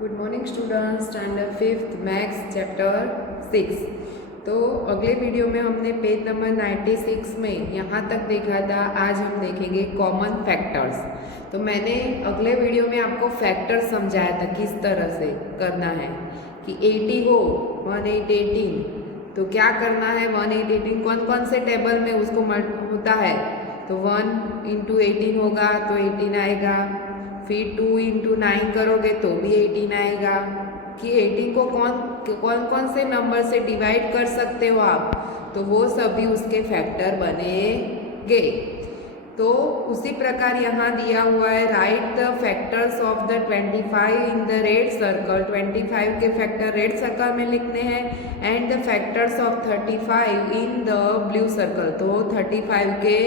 Good morning students, standard fifth maths chapter 6। तो अगले video में हमने पेज नंबर 96 में यहाँ तक देखा था। आज हम देखेंगे कॉमन फैक्टर्स। तो मैंने अगले वीडियो में आपको फैक्टर समझाया था किस तरह से करना है कि 80 हो 1818, तो क्या करना है 1818 कौन कौन से टेबल में उसको होता है। तो 1 इंटू 18 होगा तो 18 आएगा। फिर 2 इंटू 9 करोगे तो भी 18 आएगा। कि 18 को कौन कौन से नंबर से डिवाइड कर सकते हो आप, तो वो सभी उसके फैक्टर बनेंगे। तो उसी प्रकार यहाँ दिया हुआ है, right the factors of the 25 in the red circle. 25 के फैक्टर रेड सर्कल में लिखने हैं and the factors of 35 in the blue circle. तो 35 के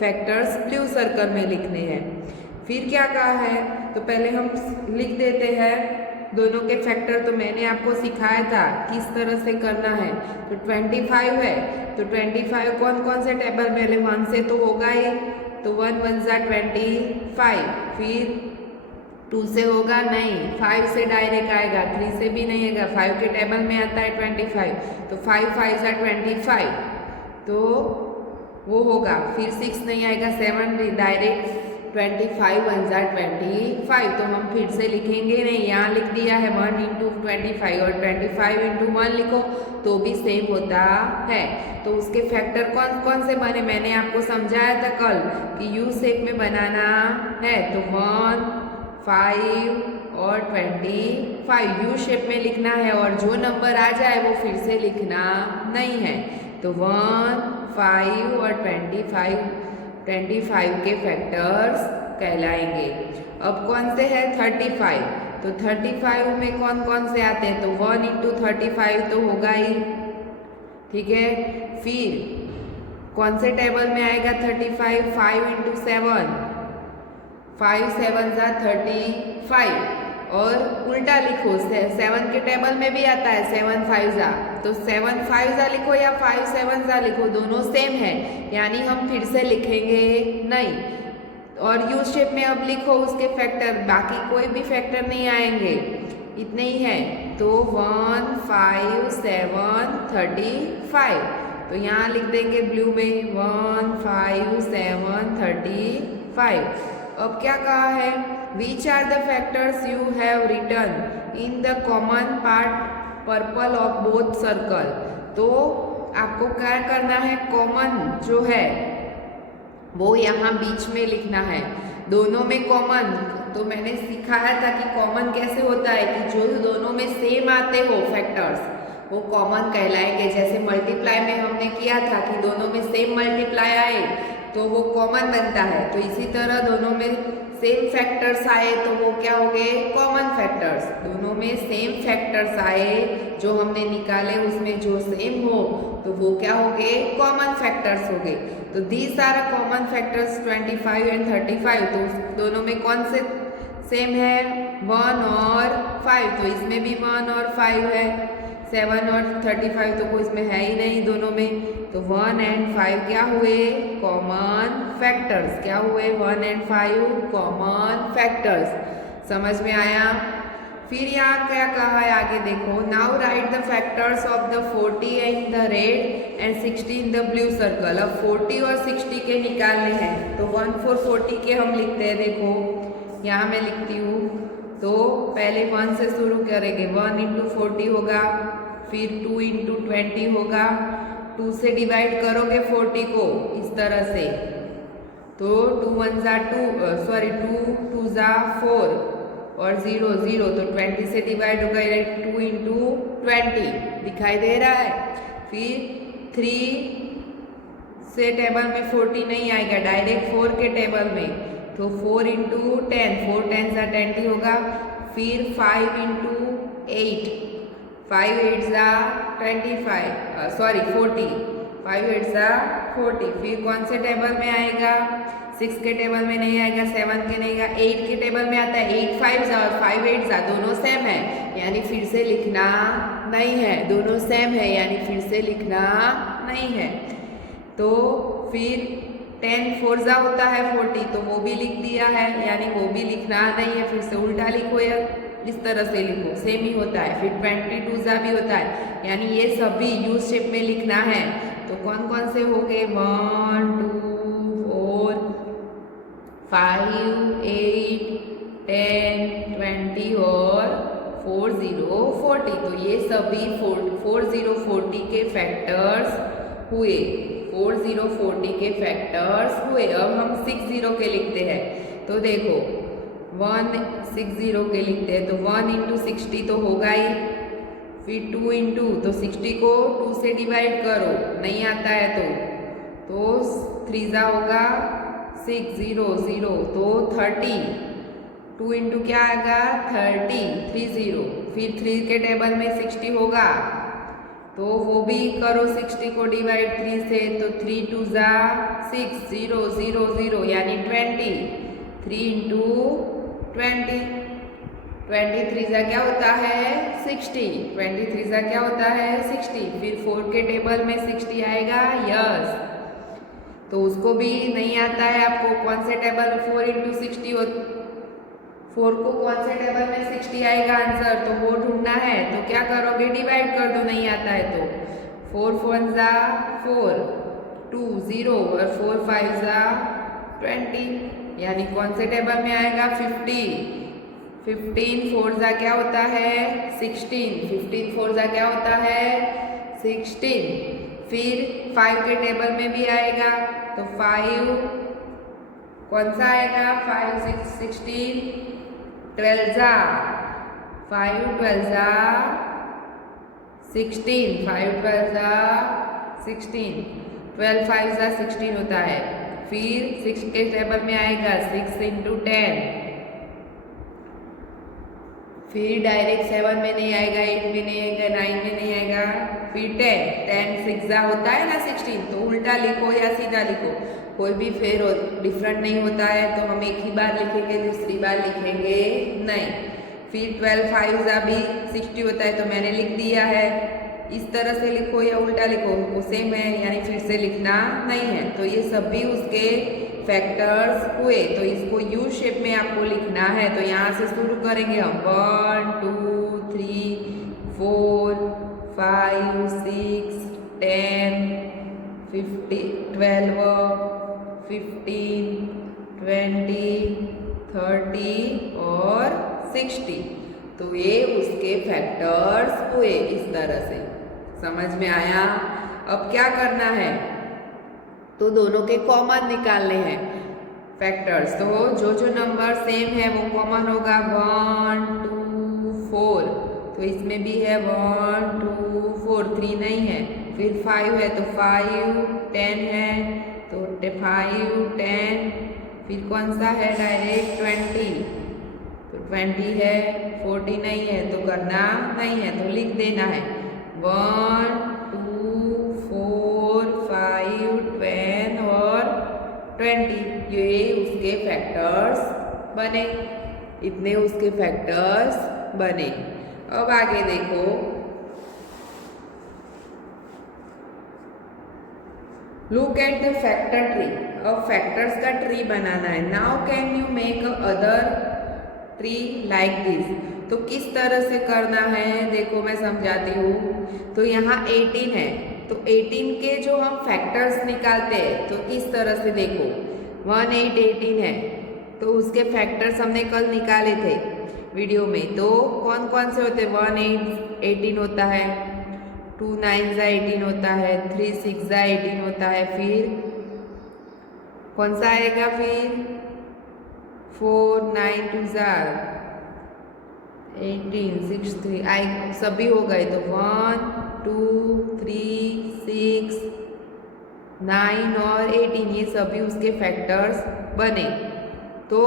फैक्टर्स ब्लू सर्कल में लिखने हैं। फिर क्या कहा है, तो पहले हम लिख देते हैं दोनों के फैक्टर। तो मैंने आपको सिखाया था किस तरह से करना है। तो 25 है तो 25 कौन कौन से टेबल में, 1 से तो होगा ही, तो 1 1 जा 25। फिर 2 से होगा नहीं, 5 से डायरेक्ट आएगा, 3 से भी नहीं आएगा, 5 के टेबल में आता है 25, तो 5 5 जा 25, तो वो होगा। फिर 6 नहीं आएगा, 7 डायरेक्ट 25 1 जा 25, तो हम फिर से लिखेंगे नहीं, यहाँ लिख दिया है 1 इंटू 25 और 25 इंटू 1 लिखो तो भी सेम होता है। तो उसके फैक्टर कौन कौन से बने, मैंने आपको समझाया था कल कि यू शेप में बनाना है। तो 1 5 और 25 यू शेप में लिखना है, और जो नंबर आ जाए वो फिर से लिखना नहीं है। तो 1 5 और 25 के फैक्टर्स कहलाएंगे। अब कौन से है 35, तो 35 में कौन कौन से आते हैं, तो 1 इंटू 35 तो होगा ही, ठीक है। फिर कौन से टेबल में आएगा 35, 5 इंटू 7, 5 7 जा 35, और उल्टा लिखो 7 के टेबल में भी आता है 7 5 जा, तो 7 5 जा लिखो या 5 7 जा लिखो, दोनों सेम है, यानी हम फिर से लिखेंगे नहीं। और यू शेप में अब लिखो उसके फैक्टर, बाकी कोई भी फैक्टर नहीं आएंगे, इतने ही है। तो 1 5 7 35, तो यहाँ लिख देंगे ब्लू में 1 5 7 35। अब क्या कहा है, which are the factors you have written in the common part purple of both circle. तो आपको क्या करना है, कॉमन जो है वो यहाँ बीच में लिखना है, दोनों में कॉमन। तो मैंने सिखाया था कि कॉमन कैसे होता है कि जो दोनों में सेम आते हो फैक्टर्स वो कॉमन कहलाएंगे। जैसे मल्टीप्लाई में हमने किया था कि दोनों में सेम मल्टीप्लाई आए तो वो कॉमन बनता है, तो इसी तरह दोनों में सेम फैक्टर्स आए तो वो क्या हो गए, कॉमन फैक्टर्स। दोनों में सेम फैक्टर्स आए जो हमने निकाले उसमें जो सेम हो तो वो क्या हो गए, कॉमन फैक्टर्स हो गए। तो these are common factors 25 and 35, तो दोनों में कौन से सेम है, 1 और 5, तो इसमें भी 1 और 5 है। 7 और 35 तो कोई इसमें है ही नहीं दोनों में, तो 1 एंड 5 क्या हुए, कॉमन फैक्टर्स। क्या हुए, 1 एंड 5 कॉमन फैक्टर्स। समझ में आया। फिर यहाँ क्या कहा है आगे देखो, now right the factors of the 40 in the red and 60 in the blue circle. अब 40 और 60 के निकालने हैं, तो 1 4 40 के हम लिखते हैं। देखो यहाँ मैं लिखती हूँ, तो पहले 1 से शुरू करेंगे, 1 इंटू 40 होगा, फिर 2 इंटू 20 होगा, 2 से डिवाइड करोगे 40 को इस तरह से, तो 2 1 जा 2 2 जा 4 और 0 0, तो 20 से डिवाइड होगा 2 इंटू 20, दिखाई दे रहा है। फिर 3 से टेबल में 40 नहीं आएगा, डायरेक्ट 4 के टेबल में, तो 4 इंटू 10, 4 10 जा 20 होगा। फिर 5 इंटू 8, 5 8 जा 25 40, 5 8 जा 40। फिर कौन से टेबल में आएगा, 6 के टेबल में नहीं आएगा, 7 के नहीं आएगा, 8 के टेबल में आता है। 8 5 जा और 5 8 जा दोनों सेम है, यानी फिर से लिखना नहीं है, दोनों सेम है यानी फिर से लिखना नहीं है। तो फिर 10 4 होता है 40, तो वो भी लिख दिया है, यानी वो भी लिखना नहीं है, फिर से उल्टा लिखो या इस तरह से लिखो, सेम ही होता है। फिर 22 भी होता है, यानी ये सभी यूज शेप में लिखना है। तो कौन कौन से हो गए, 1 2 4 5 8 10 20 और 40 40। तो ये सभी 40 40 के फैक्टर्स हुए, 40 40 के फैक्टर्स हुए। अब हम 60 के लिखते हैं। तो देखो 160 के लिखते हैं, तो 1 इंटू 60 तो होगा ही, फिर 2 इंटू, तो 60 को 2 से डिवाइड करो, नहीं आता है तो 3 होगा 6 0 0, तो 30। 2 इंटू क्या आएगा 30 30, फिर 3 के टेबल में 60 होगा, तो वो भी करो 60 को डिवाइड 3 से, तो 3 2 6 0 0 0, यानी 20। 3 इंटू 20, 23 क्या होता है 60, 23 क्या होता है 60। फिर 4 के टेबल में 60 आएगा, यस। तो उसको भी नहीं आता है आपको, कौन से टेबल 4 इंटू 60 हो, 4 को कौन से टेबल में 60 आएगा आंसर, तो वो ढूंढना है। तो क्या करोगे, डिवाइड कर दो, नहीं आता है तो 4 4 4 2 0 और 4 5 20, यानी कौन से टेबल में आएगा 50। 15 4 क्या होता है 16, 15 4 क्या होता है 16। फिर 5 के टेबल में भी आएगा, तो 5 कौन सा आएगा 5 6 16, 12 5 12 16, 5 12 16, 12 5 16 होता है। फिर 6 के टेबल में आएगा 6 इंटू 10, फिर डायरेक्ट 7 में नहीं आएगा, 8 में नहीं आएगा, 9 में नहीं आएगा, फिर 10 6 होता है ना 16, तो उल्टा लिखो या सीधा लिखो, कोई भी फेर डिफरेंट नहीं होता है। तो हम एक ही बार लिखेंगे, दूसरी बार लिखेंगे नहीं। फिर 12 5 भी 60 होता है, तो मैंने लिख दिया है। इस तरह से लिखो या उल्टा लिखो, वो सेम है, यानी फिर से लिखना नहीं है। तो ये सभी उसके फैक्टर्स हुए, तो इसको यू शेप में आपको लिखना है। तो यहाँ से शुरू करेंगे हम, 1 2 3 4 5 6 10 12 15 20 30 और 60। तो ये उसके फैक्टर्स हुए इस तरह से, समझ में आया। अब क्या करना है, तो दोनों के कॉमन निकालने हैं फैक्टर्स। तो जो नंबर सेम है वो कॉमन होगा, 1 2 4, तो इसमें भी है 1 2 4, 3 नहीं है। फिर 5 है, तो 5 10 है, तो 5 10, फिर कौन सा है डायरेक्ट 20, तो 20 है, 40 नहीं है, तो करना नहीं है, तो लिख देना है 1 2 4 5 10 और 20। ये उसके फैक्टर्स बने, इतने उसके फैक्टर्स बने। अब आगे देखो, look at the factor tree. अब फैक्टर्स का ट्री बनाना है। Now can you make other tree like this. तो किस तरह से करना है, देखो मैं समझाती हूँ। तो यहाँ 18 है, तो 18 के जो हम फैक्टर्स निकालते हैं, तो किस तरह से देखो, 1 8 18 है, तो उसके फैक्टर्स हमने कल निकाले थे वीडियो में। तो कौन कौन से होते हैं, 1 8 18 होता है, 2 9 18 होता है, 3 6 18 होता है, फिर कौन सा आएगा, फिर 4 9 2 18 6 3 आई, सभी हो गए। तो 1 2 3 6 9 और 18, ये सभी उसके फैक्टर्स बने। तो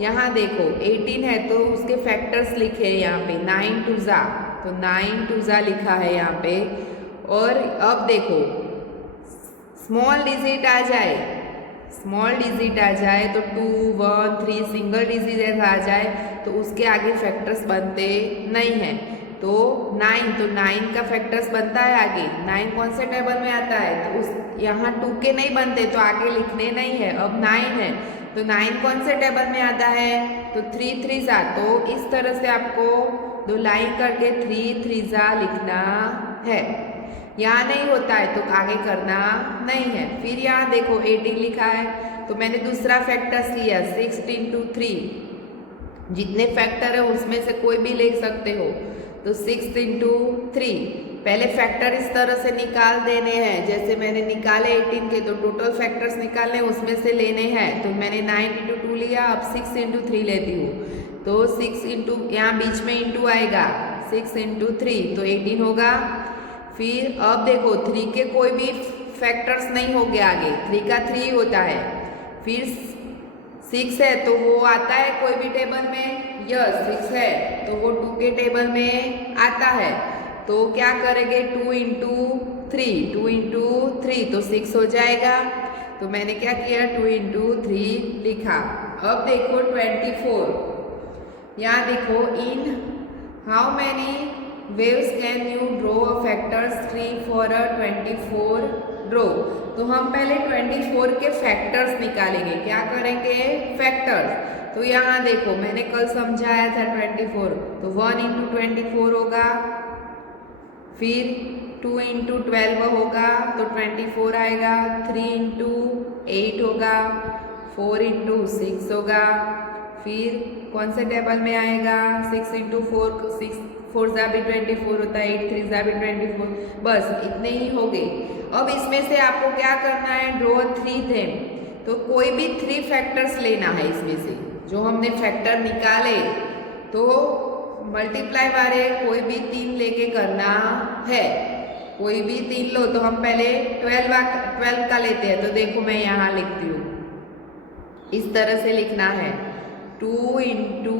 यहाँ देखो 18 है, तो उसके फैक्टर्स लिखे यहाँ पे 9 2 तो 9 2 लिखा है यहाँ पे। और अब देखो स्मॉल डिजिट आ जाए, स्मॉल डिजिट आ जाए, तो 2 1 3 सिंगल डिजिट आ जाए, तो उसके आगे फैक्टर्स बनते नहीं हैं। तो 9, तो 9 का फैक्टर्स बनता है आगे। 9 कौन से टेबल में आता है, तो उस यहाँ 2 के नहीं बनते, तो आगे लिखने नहीं है। अब 9 है, तो 9 कौन से टेबल में आता है, तो 3 3 जा, तो इस तरह से आपको 2 लाइन करके 3 3 जा लिखना है। यहाँ नहीं होता है तो आगे करना नहीं है। फिर यहाँ देखो 18 लिखा है, तो मैंने दूसरा फैक्टर्स लिया 6 इंटू 3। जितने फैक्टर है उसमें से कोई भी ले सकते हो। तो 6 इंटू 3, पहले फैक्टर इस तरह से निकाल देने हैं जैसे मैंने निकाले 18 के, तो टोटल फैक्टर्स निकालने उसमें से लेने हैं। तो मैंने 9 इंटू 2 लिया, अब 6 इंटू 3 लेती हूँ। तो 6 इंटू, यहाँ बीच में इंटू आएगा, 6 इंटू 3 तो 18 होगा। फिर अब देखो 3 के कोई भी फैक्टर्स नहीं हो गया आगे, 3 का 3 होता है। फिर 6 है तो वो आता है कोई भी टेबल में, यस 6 है तो वो 2 के टेबल में आता है। तो क्या करेंगे 2 इंटू 3, 2 इंटू 3 तो 6 हो जाएगा। तो मैंने क्या किया 2 इंटू 3 लिखा। अब देखो 24, यहाँ देखो in how many waves can you draw a factors 3 for a 24 draw. तो हम पहले 24 के फैक्टर्स निकालेंगे। क्या करेंगे फैक्टर्स। तो यहाँ देखो मैंने कल समझाया था 24, तो 1 इंटू 24 होगा, फिर 2 इंटू 12 होगा तो 24 आएगा, 3 इंटू 8 होगा, 4 इंटू 6 होगा। फिर कौन से टेबल में आएगा 6 इंटू 4, 6 4 जा भी 24 होता है, 8 3 जा भी 24, बस इतने ही हो गए। अब इसमें से आपको क्या करना है ड्रॉ 3 थे, तो कोई भी 3 फैक्टर्स लेना है इसमें से जो हमने फैक्टर निकाले। तो मल्टीप्लाई वाले कोई भी 3 लेके करना है, कोई भी 3 लो। तो हम पहले 12 का लेते हैं। तो देखो मैं यहाँ लिखती हूँ, इस तरह से लिखना है 2 इंटू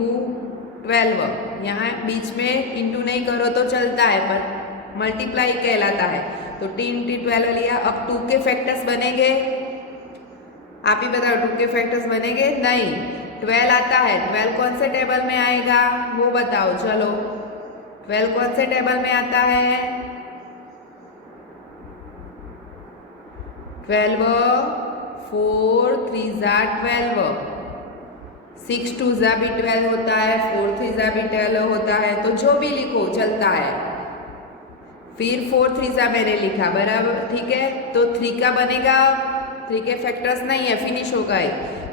12, यहाँ बीच में इंटू नहीं करो तो चलता है पर मल्टीप्लाई कहलाता है। तो 3 इंटू 12 लिया। अब 2 के फैक्टर्स बनेंगे, आप ही बताओ 2 के फैक्टर्स बनेंगे नहीं, 12 आता है। 12 कौन से टेबल में आएगा वो बताओ, चलो 12 कौन से टेबल में आता है। 12 4 3 जा 12, 6 2 जा भी 12 होता है, 4 3 जा भी 12 होता है, तो जो भी लिखो चलता है। फिर 4 3 जा मैंने लिखा, बराबर ठीक है। तो 3 का बनेगा, 3 के फैक्टर्स नहीं है, फिनिश हो गए।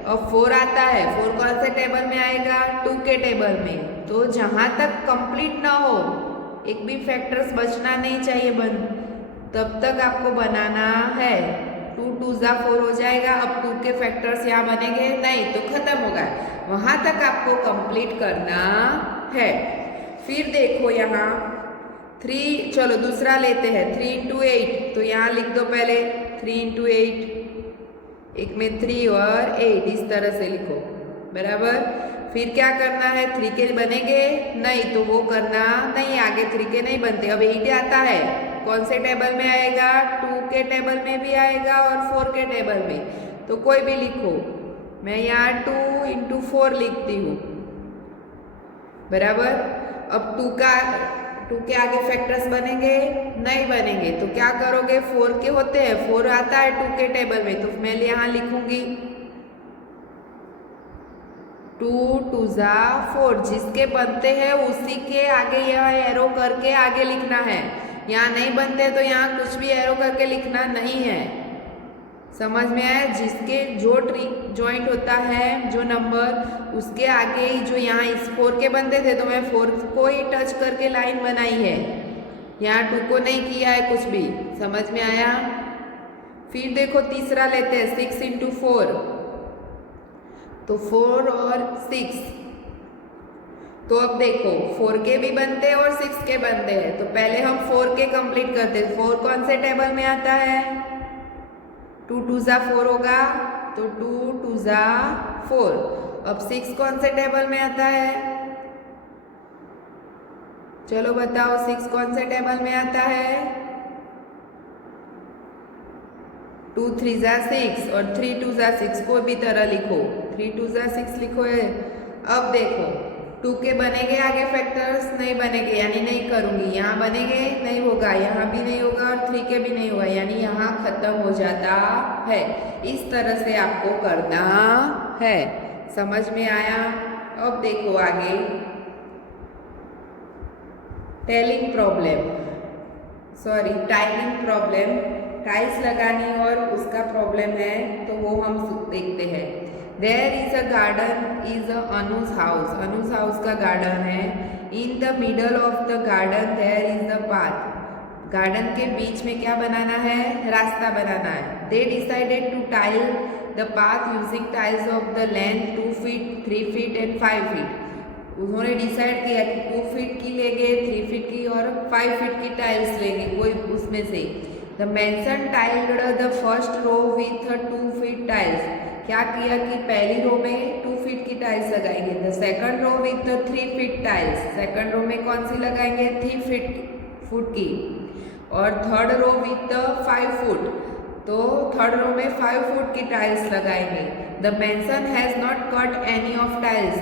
अब 4 आता है, 4 कौन से टेबल में आएगा 2 के टेबल में। तो जहाँ तक कंप्लीट ना हो, एक भी फैक्टर्स बचना नहीं चाहिए तब तक आपको बनाना है। 2 2 जा 4 हो जाएगा। अब 2 के फैक्टर्स यहाँ बनेंगे नहीं तो खत्म होगा, वहाँ तक आपको कंप्लीट करना है। फिर देखो यहाँ 3, चलो दूसरा लेते हैं 3 इंटू 8, तो यहाँ लिख दो पहले 3 इंटू 8, एक में 3 और 8 इस तरह से लिखो, बराबर। फिर क्या करना है 3 के बनेंगे नहीं तो वो करना नहीं, आगे 3 के नहीं बनते। अब 8 आता है, कौन से टेबल में आएगा 2 के टेबल में भी आएगा और 4 के टेबल में, तो कोई भी लिखो। मैं यहाँ 2 इंटू 4 लिखती हूँ, बराबर। अब 2 के आगे फैक्टर्स बनेंगे नहीं बनेंगे, तो क्या करोगे 4 के होते हैं, 4 आता है 2 के टेबल में, तो मैं यहाँ लिखूंगी 2 2 जा 4, जिसके बनते हैं उसी के आगे यह एरो करके आगे लिखना है। यहाँ नहीं बनते तो यहाँ कुछ भी एरो करके लिखना नहीं है, समझ में आया। जिसके जो जॉइंट होता है जो नंबर, उसके आगे ही जो यहाँ इस 4 के बनते थे तो मैं 4 को ही टच करके लाइन बनाई है, यहाँ 2 को नहीं किया है कुछ भी, समझ में आया। फिर देखो तीसरा लेते हैं 6 इंटू 4, तो 4 और 6, तो अब देखो 4 के भी बनते हैं और 6 के बनते हैं। तो पहले हम 4 के कंप्लीट करते हैं। 4 कौन से टेबल में आता है 2 2 जा 4 होगा, तो 2 2 जा 4। अब 6 कौन से टेबल में आता है, चलो बताओ 6 कौन से टेबल में आता है 2 3 जा 6 और 3 2 जा 6, कोई भी तरह लिखो, 3 2 जा 6 लिखो है। अब देखो 2 के बनेंगे आगे फैक्टर्स नहीं बनेंगे, यानी नहीं करूंगी, यहाँ बनेंगे नहीं होगा, यहाँ भी नहीं होगा और 3 के भी नहीं होगा, यानी यहाँ खत्म हो जाता है। इस तरह से आपको करना है, समझ में आया। अब देखो आगे टाइलिंग प्रॉब्लम, टाइल्स लगानी और उसका प्रॉब्लम है तो वो हम देखते हैं। There is a garden is Anuj house का गार्डन है। In the middle of the garden there is the path, garden के बीच में क्या बनाना है, रास्ता बनाना है। They decided to tile the path using tiles of the length 2 feet, 3 feet and 5 feet. उन्होंने डिसाइड किया कि 2 फीट की लेंगे, 3 फीट की और 5 फीट की टाइल्स लेंगे, कोई उसमें से। The mason tiled the first row with 2 feet tiles, क्या किया कि पहली रो में 2 फीट की टाइल्स लगाएंगे। The second row with 3 feet tiles, second row में कौन सी लगाएंगे, 3 फुट की। और थर्ड रो विथ 5 फुट, तो थर्ड रो में 5 फुट की टाइल्स लगाएंगे। The mason has not cut any of tiles,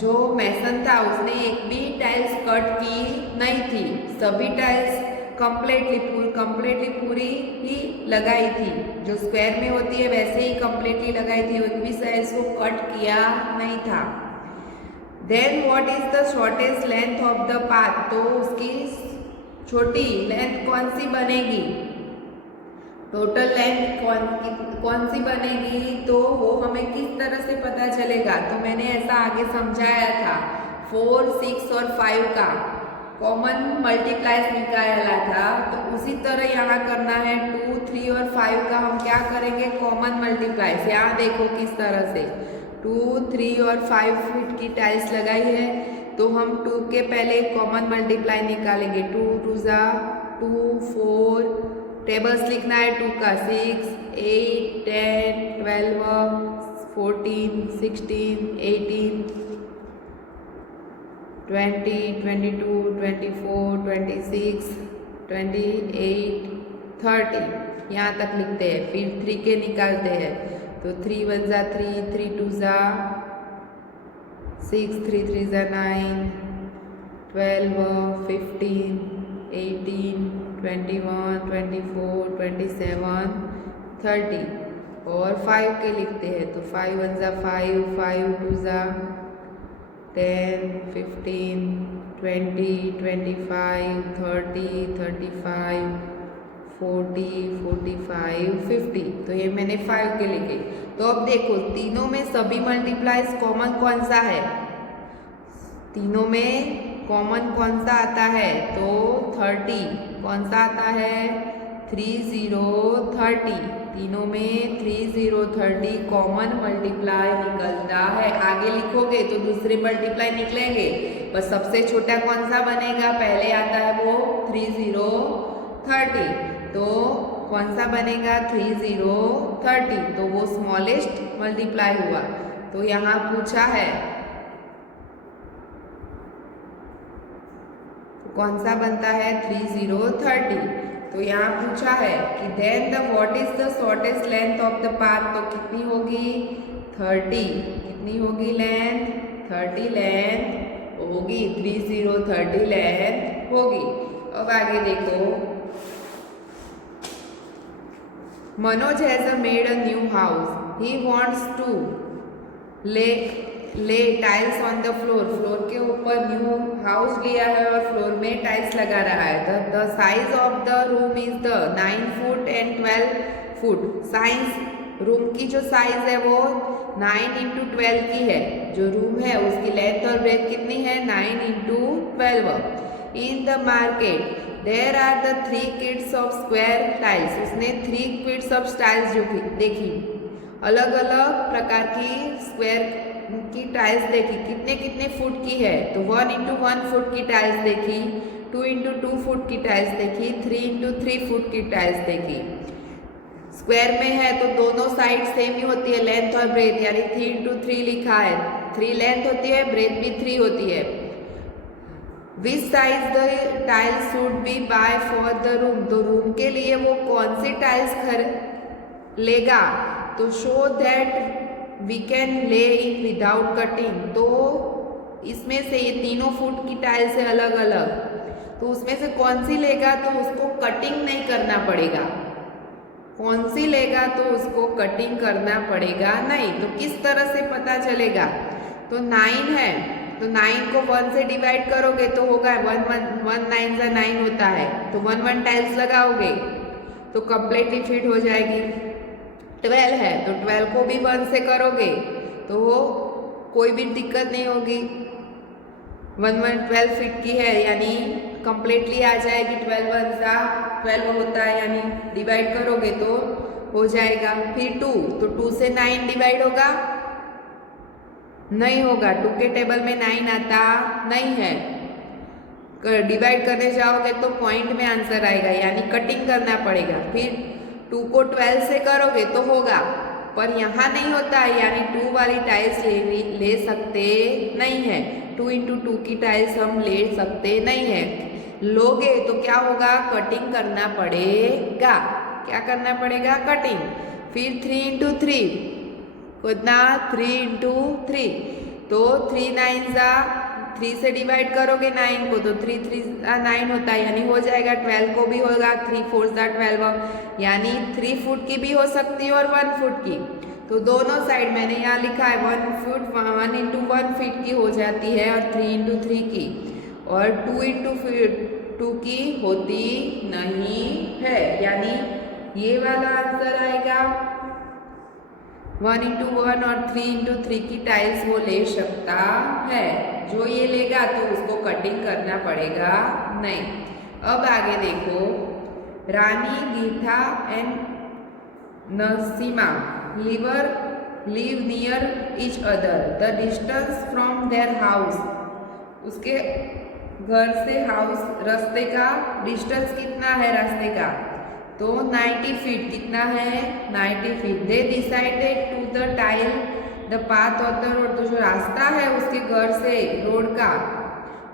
जो मैसन था उसने एक भी टाइल्स कट की नहीं थी, सभी टाइल्स कंप्लीटली पूरी ही लगाई थी। जो स्क्वायर में होती है वैसे ही कंप्लीटली लगाई थी, एक भी साइज को कट किया नहीं था। Then what is the shortest length of the path, तो उसकी छोटी लेंथ कौन सी बनेगी, टोटल लेंथ कौन सी बनेगी, तो वो हमें किस तरह से पता चलेगा। तो मैंने ऐसा आगे समझाया था, 4, 6 और 5 का कॉमन मल्टीप्लाइज निकाला था, तो उसी तरह यहाँ करना है। 2, 3 और 5 का हम क्या करेंगे, कॉमन मल्टीप्लाइज। यहाँ देखो किस तरह से 2, 3 और 5 फीट की टाइल्स लगाई है, तो हम 2 के पहले कॉमन मल्टीप्लाई निकालेंगे। 2 2 जा 2, 4, टेबल्स लिखना है 2 का 6, 8, 10, 12, 14, 16, 18, 20, 22, 24, 26, 28, 30, यहाँ तक लिखते हैं। फिर 3 के निकालते हैं, तो 3 1 जा 3, 3 2 जा 6, 3 3 जा 9, 12, 15, 18, 21, 24, 27, 30 और 5 के लिखते हैं, तो 5 1 जा 5, 5 2 जा 10, 15, 20, 25, 30, 35, 40, 45, 50, तो ये मैंने 5 के लिखे। तो अब देखो तीनों में सभी मल्टीप्लाइज कॉमन कौन सा है, तीनों में कॉमन कौन सा आता है, तो 30, कौन सा आता है, 3 0 30, तीनों में 3 0 30 कॉमन मल्टीप्लाई निकलता है। आगे लिखोगे तो दूसरे मल्टीप्लाई निकलेंगे, पर सबसे छोटा कौन सा बनेगा, पहले आता है वो 3 0 30, तो कौन सा बनेगा 3 0 30, तो वो स्मॉलेस्ट मल्टीप्लाई हुआ। तो यहाँ पूछा है कौन सा बनता है 3 0 30, तो यहाँ पूछा है कि then the what is the shortest length of the path, तो कितनी होगी 30, कितनी होगी लेंथ 30 लेंथ होगी, 3 0 30 लेंथ होगी। अब आगे देखो, Manoj has made a new house, he wants to lay tiles on the floor, floor के ऊपर न्यू हाउस लिया है और फ्लोर में टाइल्स लगा रहा है। The size of the room is the 9 foot and 12 foot, size room की जो साइज है वो 9 × 12 की है, जो रूम है उसकी लेंथ और ब्रेथ कितनी है 9 × 12। In the market there are the 3 kits of square tiles, उसने 3 किट्स ऑफ टाइल्स जो देखी, अलग अलग प्रकार की स्क्वायर की टाइल्स देखी, कितने कितने फुट की है, तो 1 × 1 फुट की टाइल्स देखी, 2 × 2 फुट की टाइल्स देखी, 3 × 3 फुट की टाइल्स देखी। स्क्वायर में है तो दोनों साइड सेम ही होती है लेंथ और ब्रेथ, यानी 3 × 3 लिखा है, 3 लेंथ होती है, ब्रेथ भी 3 होती है। Which size the tiles should be buy for the room, तो रूम के लिए वो कौन सी टाइल्स लेगा, तो शो दैट वी कैन ले इन विदाउट कटिंग, तो इसमें से ये तीनों फुट की टाइल्स है अलग अलग, तो उसमें से कौन सी लेगा तो उसको कटिंग नहीं करना पड़ेगा, कौन सी लेगा तो उसको कटिंग करना पड़ेगा नहीं। तो किस तरह से पता चलेगा, तो 9 है, तो 9 को 1 से डिवाइड करोगे तो होगा 1 9 जा 9 होता है, तो 1 टाइल्स लगाओगे तो कंप्लीटली फिट हो जाएगी। 12 है तो 12 को भी 1 से करोगे तो वो कोई भी दिक्कत नहीं होगी। 12 फीट की है यानी कंप्लीटली आ जाएगी। 12 1 जा 12 होता है यानी डिवाइड करोगे तो हो जाएगा। फिर 2, तो 2 से 9 डिवाइड होगा, नहीं होगा, 2 के टेबल में 9 आता नहीं है। डिवाइड करने जाओगे तो पॉइंट में आंसर आएगा यानी कटिंग करना पड़ेगा। फिर 2 को 12 से करोगे तो होगा, पर यहाँ नहीं होता है यानी 2 वाली टाइल्स ले सकते नहीं है। 2 × 2 की टाइल्स हम ले सकते नहीं है। लोगे तो क्या होगा, कटिंग करना पड़ेगा। क्या करना पड़ेगा, कटिंग। फिर 3 × 3 कितना, 3 × 3, तो 3 9 जा 3 से डिवाइड करोगे 9 को तो 3 3 9 होता है यानी हो जाएगा। 12 को भी होगा, 3 4 जा 12 यानी 3 फुट की भी हो सकती है और 1 फुट की। तो दोनों साइड मैंने यहाँ लिखा है 1 फुट 1 × 1 फीट की हो जाती है और 3 × 3 की, और 2 × 2 की होती नहीं है यानी ये वाला आंसर आएगा। 1 × 1 और 3 × 3 की टाइल्स वो ले सकता है, जो ये लेगा तो उसको कटिंग करना पड़ेगा नहीं। अब आगे देखो, Rani, Geeta and Nasima live near each other, the distance from their house, उसके घर से हाउस रास्ते का डिस्टेंस कितना है रास्ते का, तो 90 फीट। कितना है, 90 feet. They decided to the tile the path of the road, तो जो रास्ता है उसके घर से रोड का,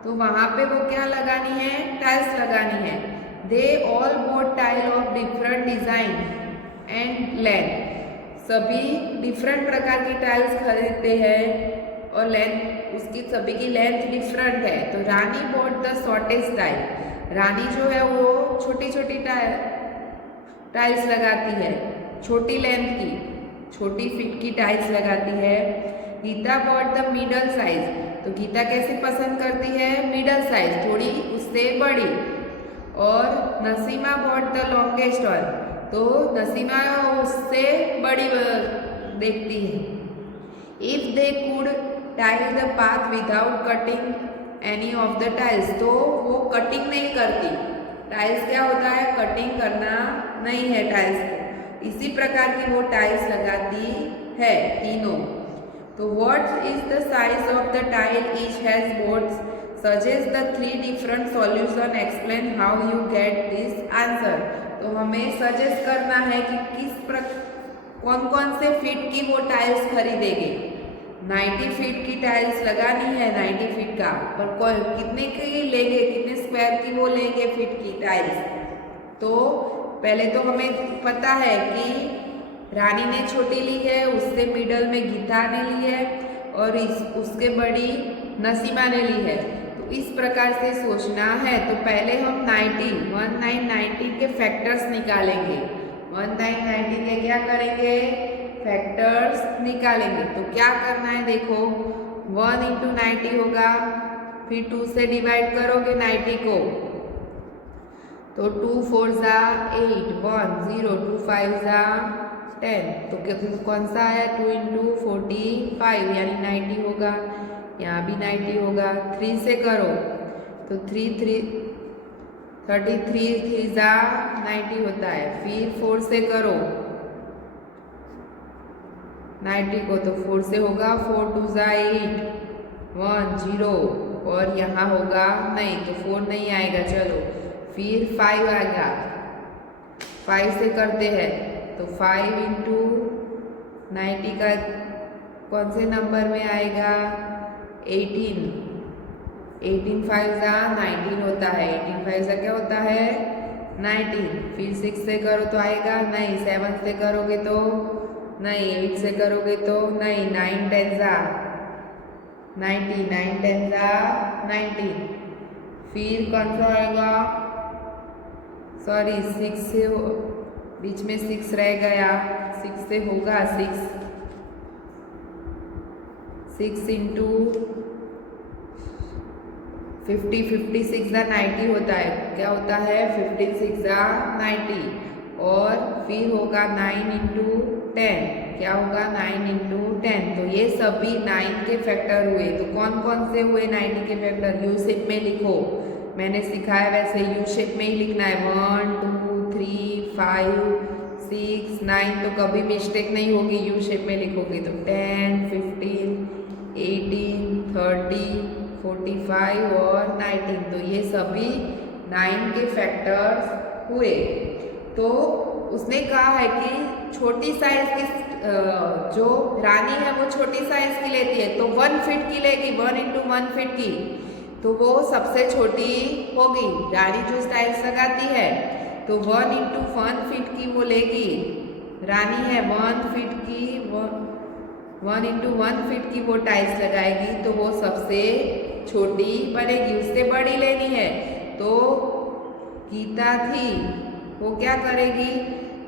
तो वहाँ पे वो क्या लगानी है, टाइल्स लगानी है। They all boat tile of different design and length, सभी डिफरेंट प्रकार की टाइल्स खरीदते हैं और लेंथ उसकी सभी की लेंथ डिफरेंट है। तो रानी बॉट द शॉर्टेस्ट टाइल, रानी जो है वो छोटी छोटी टाइल्स लगाती है, छोटी लेंथ की, छोटी फीट की टाइल्स लगाती है। Geeta bought the middle size, तो गीता कैसे पसंद करती है, मिडल साइज, थोड़ी उससे बड़ी। और Naseema bought the longest one, तो नसीमा उससे बड़ी देखती है। If they could tile the path without cutting any of the tiles, तो वो कटिंग नहीं करती। टाइल्स क्या होता है, कटिंग करना नहीं है टाइल्स को, इसी प्रकार की वो टाइल्स लगाती है तीनों। तो what is the size of the tile each has boats, suggest the 3 different solution, explain how you get this answer. तो हमें सजेस्ट करना है कि कौन कौन से फीट की वो टाइल्स खरीदेंगे। 90 फीट की टाइल्स लगानी है, 90 फीट का, पर कितने की लेंगे, कितने स्क्वायर की वो लेंगे फीट की टाइल्स। तो पहले तो हमें पता है कि रानी ने छोटी ली है, उससे मिडल में गीता ने ली है और उसके बड़ी नसीमा ने ली है। तो इस प्रकार से सोचना है। तो पहले हम 19 के फैक्टर्स निकालेंगे। 19 के क्या करेंगे, फैक्टर्स निकालेंगे। तो क्या करना है, देखो 1 × 90 होगा, फिर 2 से डिवाइड करोगे 90 को, तो 2 4 जा 8, 1 0, 2 5 जा 10, तो कौन सा है, 2 × 45 यानी 90 होगा, यहाँ भी 90 होगा। 3 से करो तो 3 3 33 3 जा 90 होता है। फिर 4 से करो 90 को, तो 4 से होगा 4 2 जा 8, 1 0, और यहाँ होगा नहीं, तो 4 नहीं आएगा। चलो फिर 5 आएगा, 5 से करते हैं तो 5 × 90 का कौन से नंबर में आएगा, 18 5 जा 19 होता है। 18 5 जा क्या होता है, 19। फिर 6 से करो तो आएगा नहीं, 7 से करोगे तो नहीं, 8 से करोगे तो नहीं, 9 10 जा 90, 9 10 जा 90। फिर कौन सा आएगा, सॉरी 6 से बीच में 6 रह गया, 6 से होगा 6 6 इंटू 50, 50 6 90 होता है। क्या होता है? 50 6 90। और फिर होगा 9 इंटू 10। क्या होगा? 9 इंटू 10। तो ये सभी 9 के फैक्टर हुए। तो कौन कौन से हुए 90 के फैक्टर? यू शेप में लिखो। मैंने सिखाया वैसे यू शेप में ही लिखना है। 1 2 3 5 6 9। तो कभी मिस्टेक नहीं होगी, यू शेप में लिखोगे तो 10 15 18 30 45 और 19। तो ये सभी 9 के फैक्टर्स हुए। तो उसने कहा है कि छोटी साइज की जो रानी है वो छोटी साइज की लेती है, तो 1 फीट की लेगी, 1 इंटू 1 फीट की, तो वो सबसे छोटी होगी। रानी जो टाइल्स लगाती है तो 1 इंटू 1 फीट की वो लेगी। रानी है 1 फीट की, 1 इंटू 1 फीट की वो टाइल्स लगाएगी, तो वो सबसे छोटी बनेगी। उससे बड़ी लेनी है तो गीता थी वो क्या करेगी?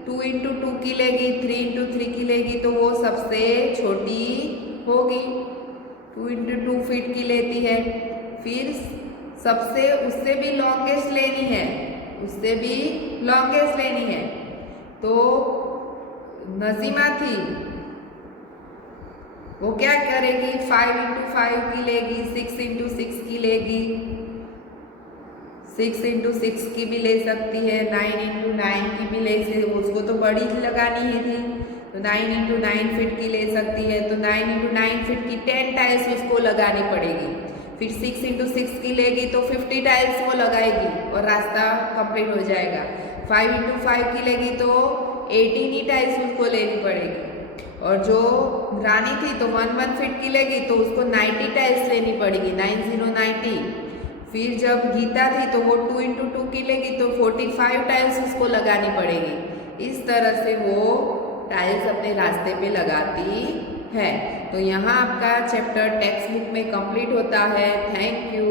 2 इंटू 2 की लेगी, 3 इंटू 3 की लेगी, तो वो सबसे छोटी होगी। 2 इंटू 2 फीट की लेती है। फिर सबसे उससे भी लॉन्गेस्ट लेनी है, उससे भी लॉन्गेस्ट लेनी है। तो नजीमा थी वो क्या करेगी? 5 इंटू 5 की लेगी, 6 इंटू 6 की लेगी, 6 इंटू 6 की भी ले सकती है, 9 इंटू 9 की भी ले सकती है। उसको तो बड़ी लगानी ही थी तो 9 इंटू 9 फीट की ले सकती है। तो 9 इंटू 9 फीट की 10 टाइल्स उसको लगानी पड़ेगी। फिर 6 इंटू 6 की लेगी तो 50 टाइल्स वो लगाएगी और रास्ता कंप्लीट हो जाएगा। 5 इंटू 5 की लेगी तो 18 ही टाइल्स उसको लेनी पड़ेगी। और जो रानी थी तो 1 फीट की लेगी तो उसको 90 टाइल्स लेनी पड़ेगी, 90 90। फिर जब गीता थी तो वो 2 इंटू 2 की लेगी तो 45 टाइल्स उसको लगानी पड़ेगी। इस तरह से वो टाइल्स अपने रास्ते पे लगाती है। तो यहाँ आपका चैप्टर टेक्स्ट बुक में कंप्लीट होता है। Thank you.